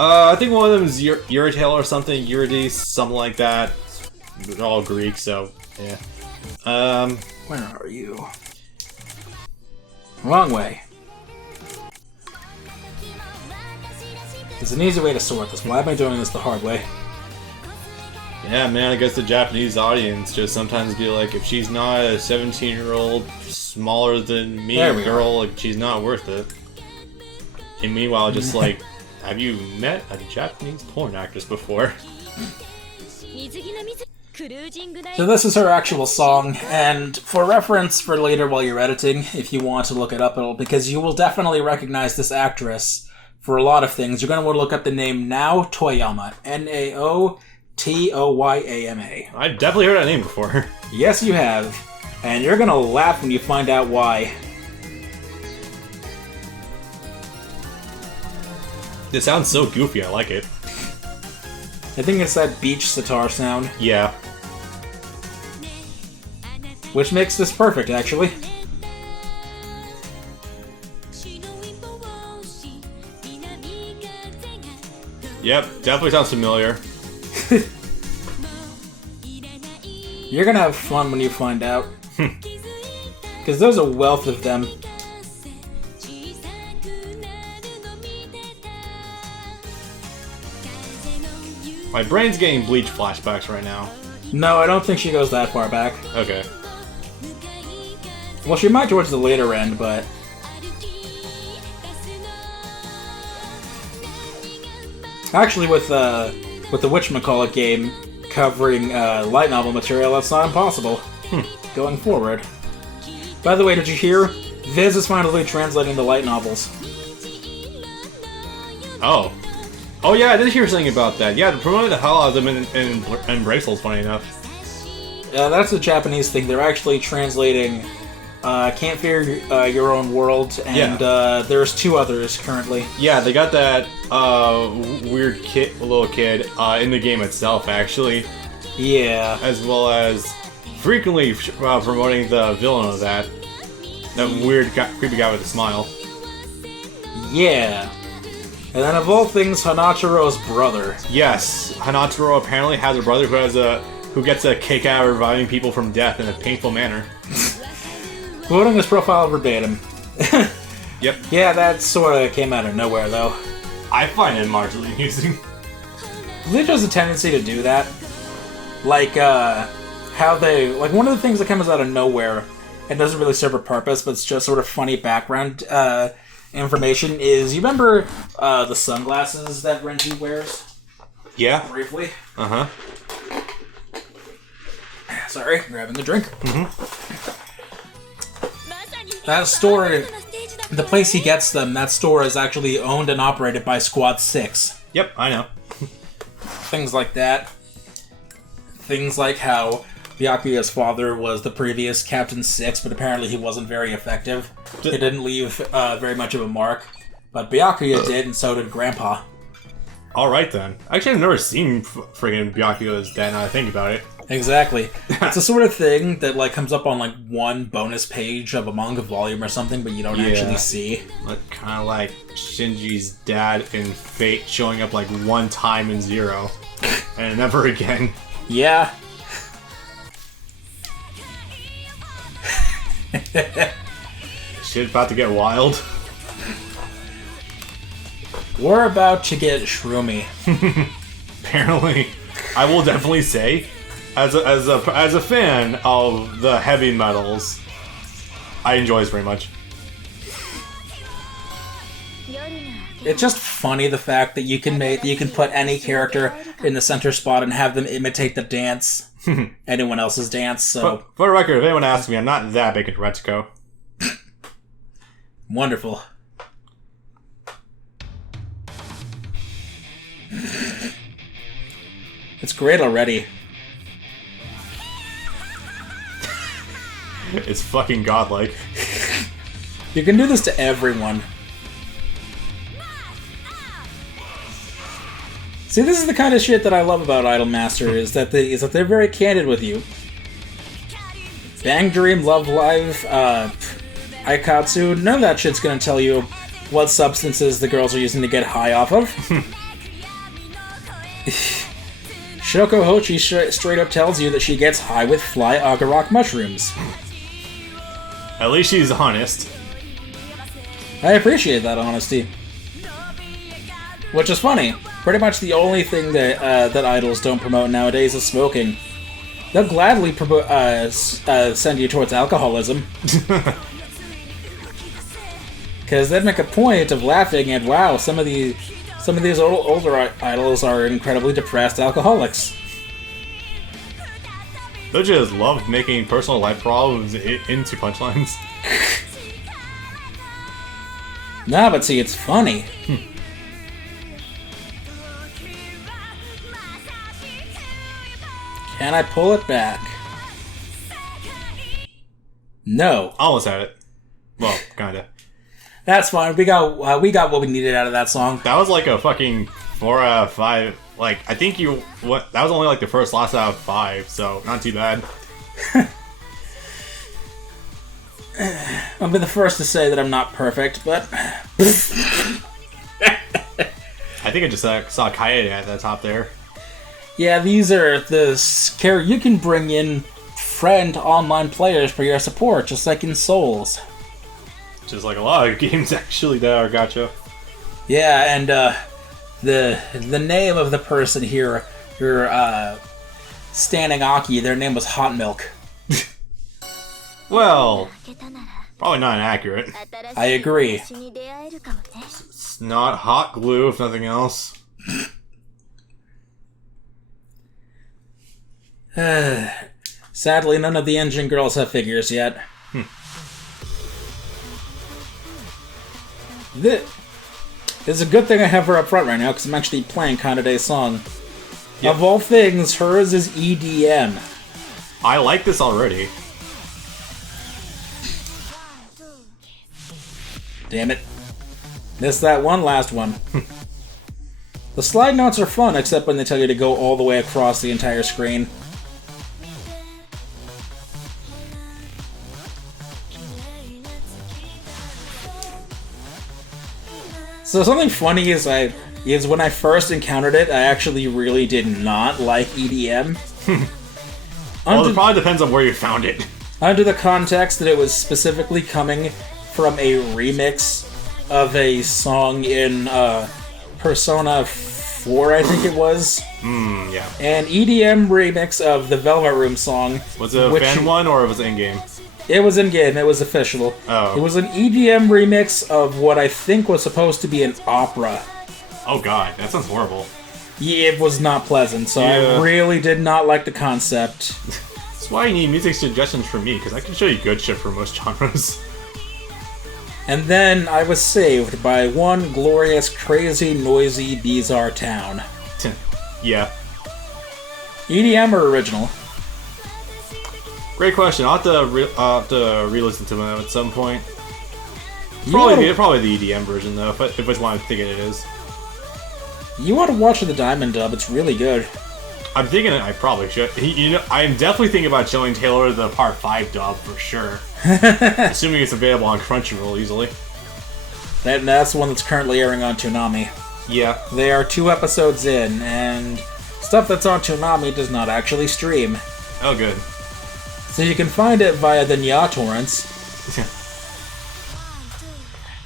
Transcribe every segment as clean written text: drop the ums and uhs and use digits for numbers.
I think one of them is Uritel or something, Eurydice, something like that. They're all Greek, so yeah. Where are you? Wrong way. There's an easy way to sort this. Why am I doing this the hard way? Yeah, man, I guess the Japanese audience just sometimes be like, if she's not a 17-year-old smaller than me girl, like, she's not worth it. And meanwhile, just like, have you met a Japanese porn actress before? So this is her actual song, and for reference for later while you're editing, if you want to look it up, because you will definitely recognize this actress for a lot of things. You're going to want to look up the name Nao Toyama. Naotoyama. I've definitely heard that name before. Yes, you have. And you're going to laugh when you find out why. It sounds so goofy, I like it. I think it's that beach sitar sound. Yeah. Which makes this perfect, actually. Yep, definitely sounds familiar. You're gonna have fun when you find out. Because there's a wealth of them. My brain's getting Bleach flashbacks right now. No, I don't think she goes that far back. Okay. Well, she might towards the later end, but... Actually, with the whatchamacallit game covering light novel material, that's not impossible. Going forward. By the way, did you hear? Viz is finally translating the light novels. Oh. Oh yeah, I did hear something about that. Yeah, they're promoting the hell out of them in Bracelets, funny enough. That's a Japanese thing. They're actually translating Can't Fear Your Own World, and there's two others currently. Yeah, they got that weird little kid in the game itself, actually. Yeah. As well as frequently promoting the villain of that. That weird, creepy guy with a smile. Yeah. And then of all things, Hanachiro's brother. Yes, Hanataro apparently has a brother who gets a kick out of reviving people from death in a painful manner. Quoting his profile verbatim. Yep. Yeah, that sort of came out of nowhere, though. I find it marginally amusing. Bleach has a tendency to do that. Like, how they... Like, one of the things that comes out of nowhere and doesn't really serve a purpose, but it's just sort of funny background information is... You remember the sunglasses that Renji wears? Yeah. Briefly? Uh-huh. Sorry, grabbing the drink. Mm-hmm. That store, the place he gets them, that store is actually owned and operated by Squad 6. Yep, I know. Things like that. Things like how Byakuya's father was the previous Captain 6, but apparently he wasn't very effective. He didn't leave very much of a mark. But Byakuya did, and so did Grandpa. Alright then. Actually, I've never seen friggin' Byakuya's dad now that I think about it. Exactly. It's the sort of thing that like comes up on like one bonus page of a manga volume or something, but you don't actually see. Like, kind of like Shinji's dad in Fate showing up like one time in Zero, and never again. Yeah. Shit about to get wild. We're about to get shroomy. Apparently. I will definitely say, as a fan of the heavy metals, I enjoy this very much. It's just funny the fact that you can put any character in the center spot and have them imitate the dance, anyone else's dance. So for the record, if anyone asks me, I'm not that big into Retsuko. Wonderful. It's great already. It's fucking godlike. You can do this to everyone. See, this is the kind of shit that I love about IdolM ster is that they're very candid with you. Bang Dream, Love Live, Aikatsu, none of that shit's gonna tell you what substances the girls are using to get high off of. Shoko Hochi straight up tells you that she gets high with fly agarok mushrooms. At least she's honest. I appreciate that honesty. Which is funny. Pretty much the only thing that idols don't promote nowadays is smoking. They'll gladly send you towards alcoholism. Because they'd make a point of laughing at, wow, some of these older idols are incredibly depressed alcoholics. They just love making personal life problems into punchlines. Nah, but see, it's funny. Can I pull it back? No. Almost had it. Well, kinda. That's fine. We got what we needed out of that song. That was like a fucking 4 out of 5. Like, I think that was only like the first last out of 5, so not too bad. I'll be the first to say that I'm not perfect, but I think I just saw Kaede at the top there. Yeah, these are the you can bring in friend online players for your support, just like in Souls. Just like a lot of games actually that are gacha. Yeah, and the name of the person here, standing Aki, their name was Hot Milk. Well, probably not inaccurate. I agree. It's not hot glue, if nothing else. Sadly, none of the engine girls have figures yet. This is a good thing I have her up front right now, because I'm actually playing Kanade's song. Yep. Of all things, hers is EDM. I like this already. Damn it. Missed that one last one. The slide notes are fun, except when they tell you to go all the way across the entire screen. So something funny is when I first encountered it, I actually really did not like EDM. Well, it probably depends on where you found it. Under the context that it was specifically coming from a remix of a song in Persona 4, I think it was. Yeah. An EDM remix of the Velvet Room song. Was it a fan one or was it in-game? It was in-game, it was official. Oh. It was an EDM remix of what I think was supposed to be an opera. Oh god, that sounds horrible. Yeah, it was not pleasant, so yeah. I really did not like the concept. That's why you need music suggestions from me, because I can show you good shit for most genres. And then I was saved by one glorious, crazy, noisy, bizarre town. Yeah. EDM or original? Great question. I'll have to re-listen to them at some point. Probably the EDM version, though, if I want to think it is. You want to watch the Diamond dub, it's really good. I'm thinking I probably should. I'm definitely thinking about showing Taylor the Part 5 dub for sure. Assuming it's available on Crunchyroll easily. That's the one that's currently airing on Toonami. Yeah. They are 2 episodes in, and stuff that's on Toonami does not actually stream. Oh, good. So you can find it via the Nya torrents.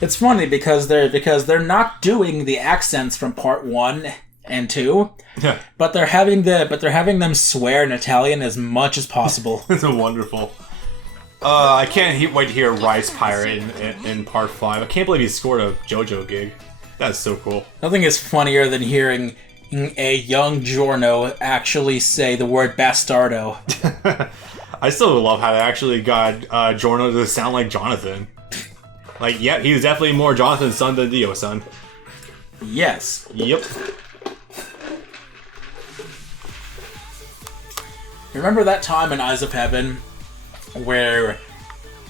It's funny because they're not doing the accents from Part 1 and 2, yeah. but they're having them swear in Italian as much as possible. It's wonderful. I can't wait to hear Rice Pirate in Part 5. I can't believe he scored a JoJo gig. That's so cool. Nothing is funnier than hearing a young Giorno actually say the word bastardo. I still love how they actually got Giorno to sound like Jonathan. Like, yeah, he's definitely more Jonathan's son than Dio's son. Yes. Yep. Remember that time in Eyes of Heaven where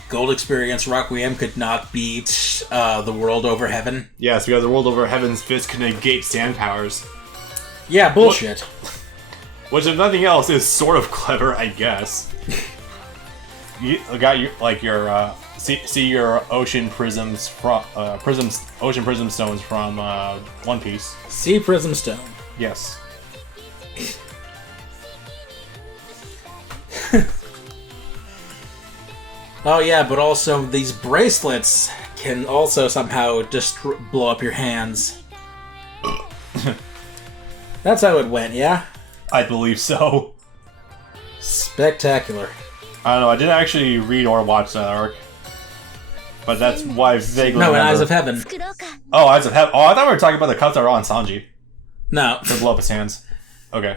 Gold Experience Requiem could not beat the World Over Heaven? Yes, because the World Over Heaven's fist can negate sand powers. Yeah, bullshit. Which, if nothing else, is sort of clever, I guess. You got see your ocean prisms from ocean prism stones from One Piece. Sea Prism Stone. Yes. Oh yeah, but also these bracelets can also somehow just blow up your hands. That's how it went, yeah? I believe so. Spectacular. I don't know, I didn't actually read or watch that arc. But that's why I vaguely No, in remember. Eyes of Heaven. Oh, Eyes of Heaven. Oh, I thought we were talking about the cuts that were on Sanji. No. To blow up his hands. Okay.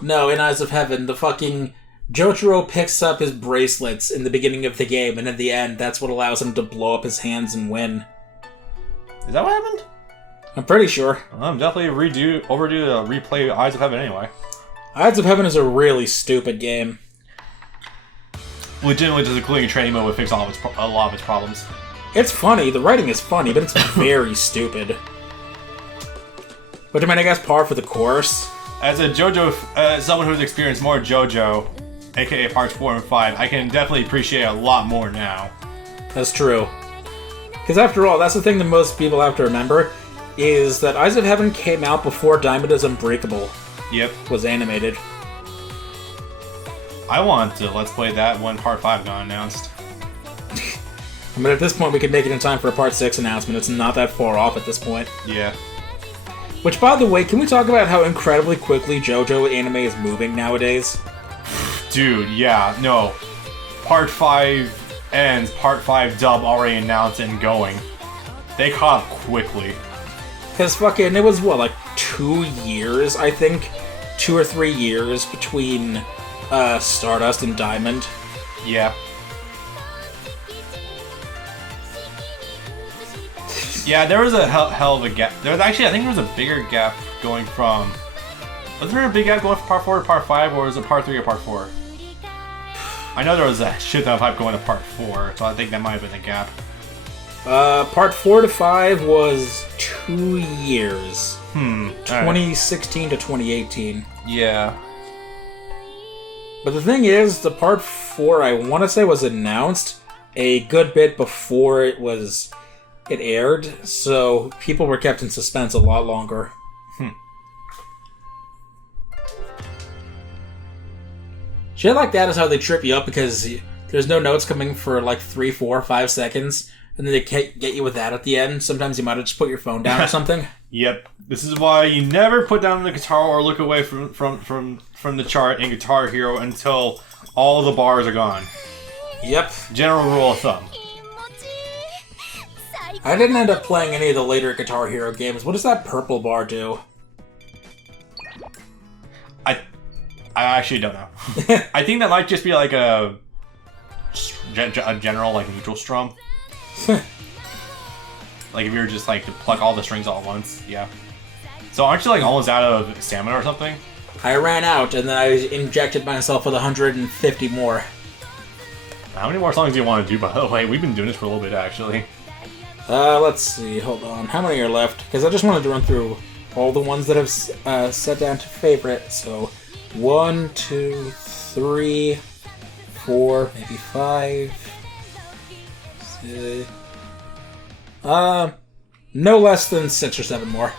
No, in Eyes of Heaven, the fucking... Jotaro picks up his bracelets in the beginning of the game, and at the end, that's what allows him to blow up his hands and win. Is that what happened? I'm pretty sure. I'm definitely overdue to replay Eyes of Heaven anyway. Eyes of Heaven is a really stupid game. Legitimately, just including a training mode would fix a lot of its problems. It's funny, the writing is funny, but it's very stupid. But I mean, I guess par for the course. As a JoJo, someone who's experienced more JoJo, aka parts 4 and 5, I can definitely appreciate a lot more now. That's true. Because after all, that's the thing that most people have to remember, is that Eyes of Heaven came out before Diamond is Unbreakable was animated. I want to let's play that when part 5 got announced. I mean, at this point, we could make it in time for a part 6 announcement. It's not that far off at this point. Yeah. Which, by the way, can we talk about how incredibly quickly JoJo anime is moving nowadays? Dude, yeah, no. Part 5 ends, Part 5 dub already announced and going. They caught up quickly. Because fucking, it was, what, like 2 years, I think? 2 or 3 years between Stardust and Diamond. Yeah. Yeah, there was a hell of a gap. There was actually, I think there was a bigger gap going from... Was there a big gap going from Part 4 to Part 5, or was it Part 3 or Part 4? I know there was a shit ton of hype going to Part 4, so I think that might have been the gap. Part 4 to 5 was 2 years. 2016 to 2018. Yeah. But the thing is, the Part 4, I want to say, was announced a good bit before it aired, so people were kept in suspense a lot longer. Shit like that is how they trip you up, because there's no notes coming for like 3, 4, 5 seconds, and then they can't get you with that at the end. Sometimes you might have just put your phone down or something. Yep. This is why you never put down the guitar or look away from the chart in Guitar Hero until all the bars are gone. Yep. General rule of thumb. I didn't end up playing any of the later Guitar Hero games. What does that purple bar do? I actually don't know. I think that might just be like a general, like, neutral strum. Like, if you were just, like, to pluck all the strings all at once, yeah. So aren't you, like, almost out of stamina or something? I ran out, and then I injected myself with 150 more. How many more songs do you want to do, by the way? We've been doing this for a little bit, actually. Let's see. Hold on. How many are left? Because I just wanted to run through all the ones that I've set down to favorite. So, 1, 2, 3, 4, maybe 5. 6. No less than 6 or 7 more.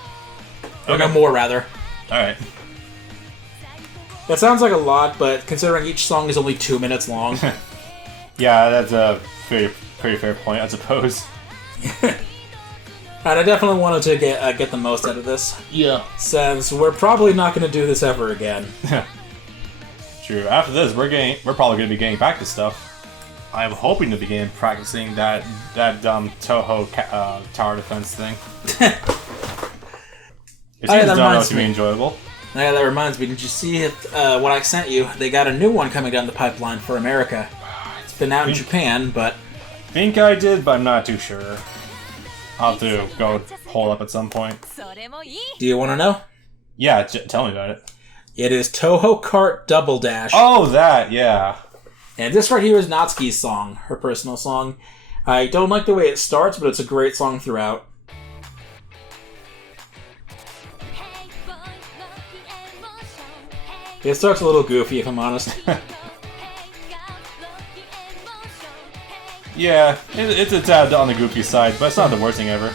Or Okay. no more, rather. Alright. That sounds like a lot, but considering each song is only 2 minutes long. Yeah, that's a pretty fair point, I suppose. And I definitely wanted to get the most out of this. Yeah. Since we're probably not going to do this ever again. True. After this, we're probably going to be getting back to stuff. I'm hoping to begin practicing that dumb Toho tower defense thing. It seems done to be enjoyable. Yeah, that reminds me. Did you see what I sent you? They got a new one coming down the pipeline for America. It's been out in Japan, but... Think I did, but I'm not too sure. I'll have to go pull up at some point. Do you want to know? Yeah, tell me about it. It is Toho Kart Double Dash. Oh, that, yeah. And this right here is Natsuki's song, her personal song. I don't like the way it starts, but it's a great song throughout. It starts a little goofy, if I'm honest. Yeah, it's a tad on the goofy side, but it's not the worst thing ever.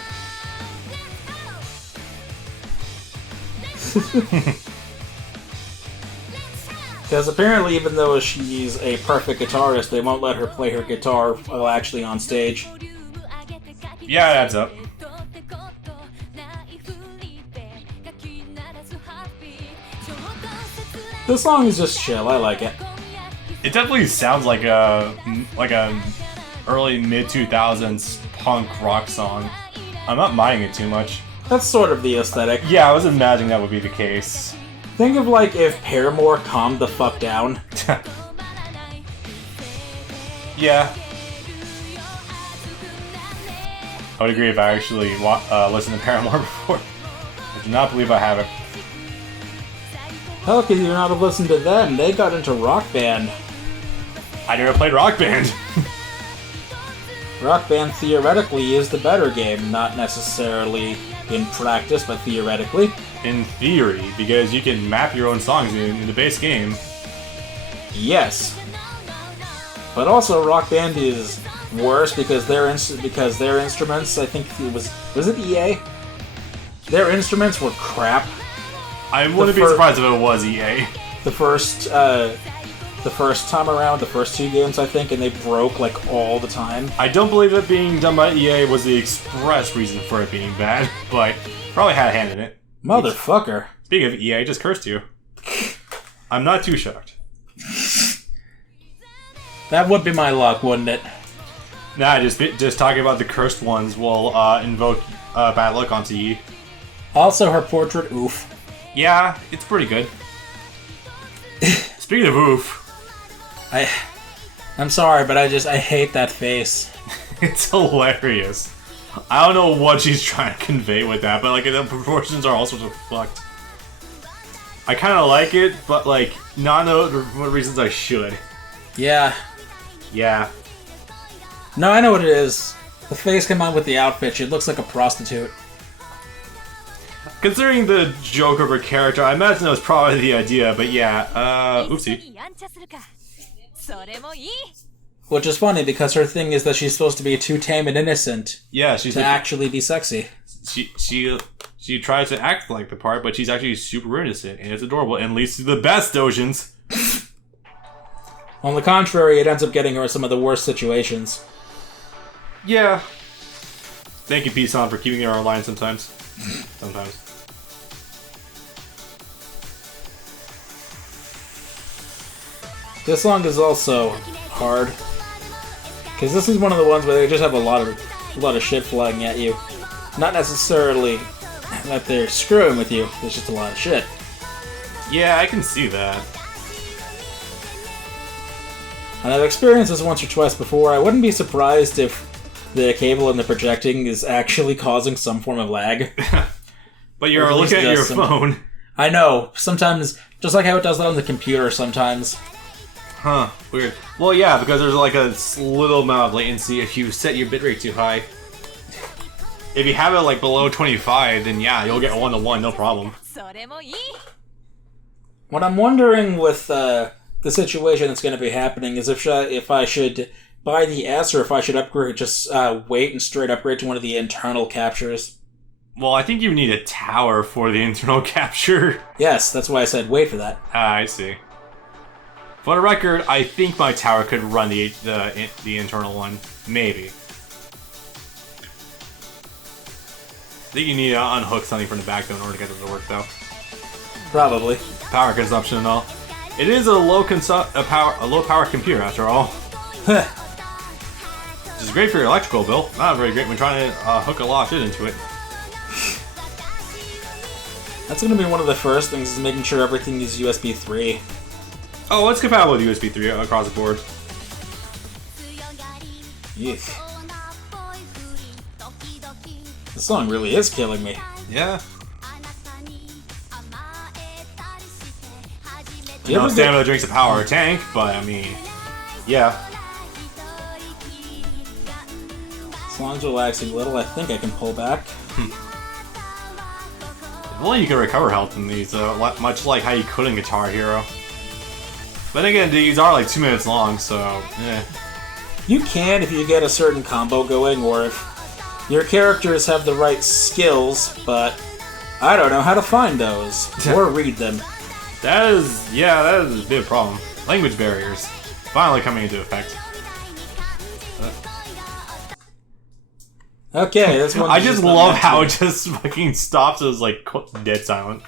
Because apparently, even though she's a perfect guitarist, they won't let her play her guitar while actually on stage. Yeah, it adds up. This song is just chill. I like it. It definitely sounds like a early mid-2000s punk rock song. I'm not minding it too much. That's sort of the aesthetic. Yeah, I was imagining that would be the case. Think of like if Paramore calmed the fuck down. Yeah. I would agree if I actually listened to Paramore before. I do not believe I haven't. How could you not have listened to them? They got into Rock Band. I never played Rock Band. Rock Band theoretically is the better game, not necessarily in practice, but theoretically. In theory, because you can map your own songs in the base game. Yes. But also, Rock Band is worse because their instruments, I think it was it EA? Their instruments were crap. I wouldn't be surprised if it was EA. The first time around, the first 2 games, I think, and they broke like all the time. I don't believe it being done by EA was the express reason for it being bad, but probably had a hand in it. Motherfucker. Speaking of EA, I just cursed you. I'm not too shocked. That would be my luck, wouldn't it? Nah, just talking about the cursed ones will invoke bad luck onto you. Also, her portrait, oof. Yeah, it's pretty good. Speaking of oof. I'm sorry, but I hate that face. It's hilarious. I don't know what she's trying to convey with that, but like the proportions are all sorts of fucked. I kind of like it, but like not know what reasons I should. Yeah. Yeah. No, I know what it is. The face combined with the outfit, she looks like a prostitute. Considering the joke of her character, I imagine that was probably the idea, but yeah, oopsie. Which is funny, because her thing is that she's supposed to be too tame and innocent. Yeah, she's actually be sexy. She tries to act like the part, but she's actually super innocent, and it's adorable, and leads to the best dojins. On the contrary, it ends up getting her in some of the worst situations. Yeah. Thank you, P-San, for keeping her online sometimes. Sometimes. This song is also hard, because this is one of the ones where they just have a lot of shit flying at you. Not necessarily that they're screwing with you. There's just a lot of shit. Yeah, I can see that. And I've experienced this once or twice before. I wouldn't be surprised if the cable and the projecting is actually causing some form of lag. But you're looking at your phone. I know. Sometimes, just like how it does that on the computer sometimes. Huh, weird. Well, yeah, because there's like a little amount of latency if you set your bitrate too high. If you have it like below 25, then yeah, you'll get 1-to-1, no problem. What I'm wondering with the situation that's going to be happening is if I should buy the S or if I should upgrade, just wait and straight upgrade to one of the internal captures. Well, I think you need a tower for the internal capture. Yes, that's why I said wait for that. I see. For the record, I think my tower could run the internal one. Maybe. I think you need to unhook something from the back in order to get it to work, though. Probably. Power consumption and all. It is a low power computer, after all. Which is great for your electrical bill. Not very great when trying to hook a lot of shit into it. That's going to be one of the first things, is making sure everything is USB 3. Oh, it's compatible with USB 3 across the board. Yeesh. This song really is killing me. Yeah. You know, stamina drinks a power tank, but I mean, yeah. As long as relaxing a little, I think I can pull back. If only you can recover health in these, much like how you could in Guitar Hero. But again, these are like 2 minutes long, so eh. You can if you get a certain combo going, or if your characters have the right skills, but I don't know how to find those or read them. That is a big problem. Language barriers. Finally coming into effect. Okay, this one. I just love how it just fucking stops. It was like dead silent.